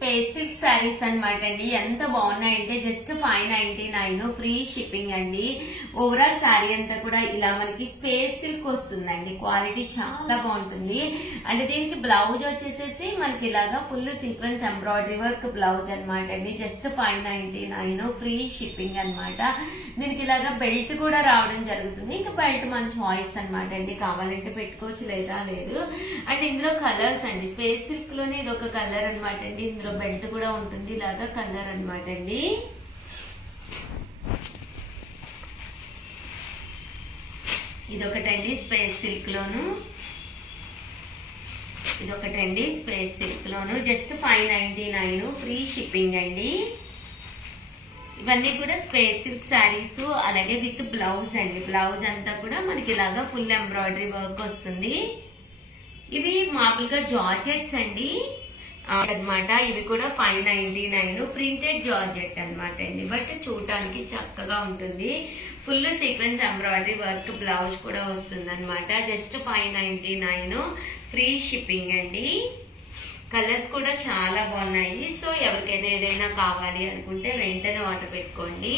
Space silk saris అనమాట అండి. ఎంత బాగున్నాయంటే జస్ట్ 599 ఫ్రీ షిప్పింగ్ అండి. ఓవరాల్ శారీ అంతా కూడా ఇలా మనకి స్పేస్ సిల్క్ వస్తుందండి. క్వాలిటీ చాలా బాగుంటుంది. అంటే దీనికి బ్లౌజ్ వచ్చేసేసి మనకి ఇలాగా full sequence embroidery work blouse అనమాట అండి. జస్ట్ 599 ఫ్రీ షిప్పింగ్ అనమాట. దీనికి ఇలాగా బెల్ట్ కూడా రావడం జరుగుతుంది. ఇంకా బెల్ట్ మన చాయిస్ అనమాట అండి. కావాలంటే పెట్టుకోవచ్చు, లేదా లేదు. అండ్ ఇందులో కలర్స్ అండి. స్పేస్ సిల్క్ లోనే ఇది ఒక కలర్ అనమాట అండి. ఇందులో బెల్ట్ కూడా ఉంటుంది. ఇలాగా కలర్ అనమాట అండి. ఇదొకటండి స్పేస్ సిల్క్ లోను, ఇదొకటండి స్పేస్ సిల్క్ లోను. జస్ట్ 599 ఫ్రీ షిప్పింగ్ అండి. ఇవన్నీ కూడా స్పేస్ సిల్క్ శారీస్, అలాగే విత్ బ్లౌజ్ అండి. బ్లౌజ్ అంతా కూడా మనకి ఇలాగా ఫుల్ ఎంబ్రాయిడరీ వర్క్ వస్తుంది. ఇవి మామూలుగా జార్జెట్స్ అండి అన్నమాట. ఇవి కూడా 599 ప్రింటెడ్ జార్జెట్ అనమాట అండి. బట్ చూడటానికి చక్కగా ఉంటుంది. Full sequence embroidery work blouse కూడా వస్తుంది అనమాట. జస్ట్ 599 ఫ్రీ షిప్పింగ్ అండి. కలర్స్ కూడా చాలా బాగున్నాయి. సో ఎవరికైనా ఏదైనా కావాలి అనుకుంటే వెంటనే ఆర్డర్ పెట్టుకోండి.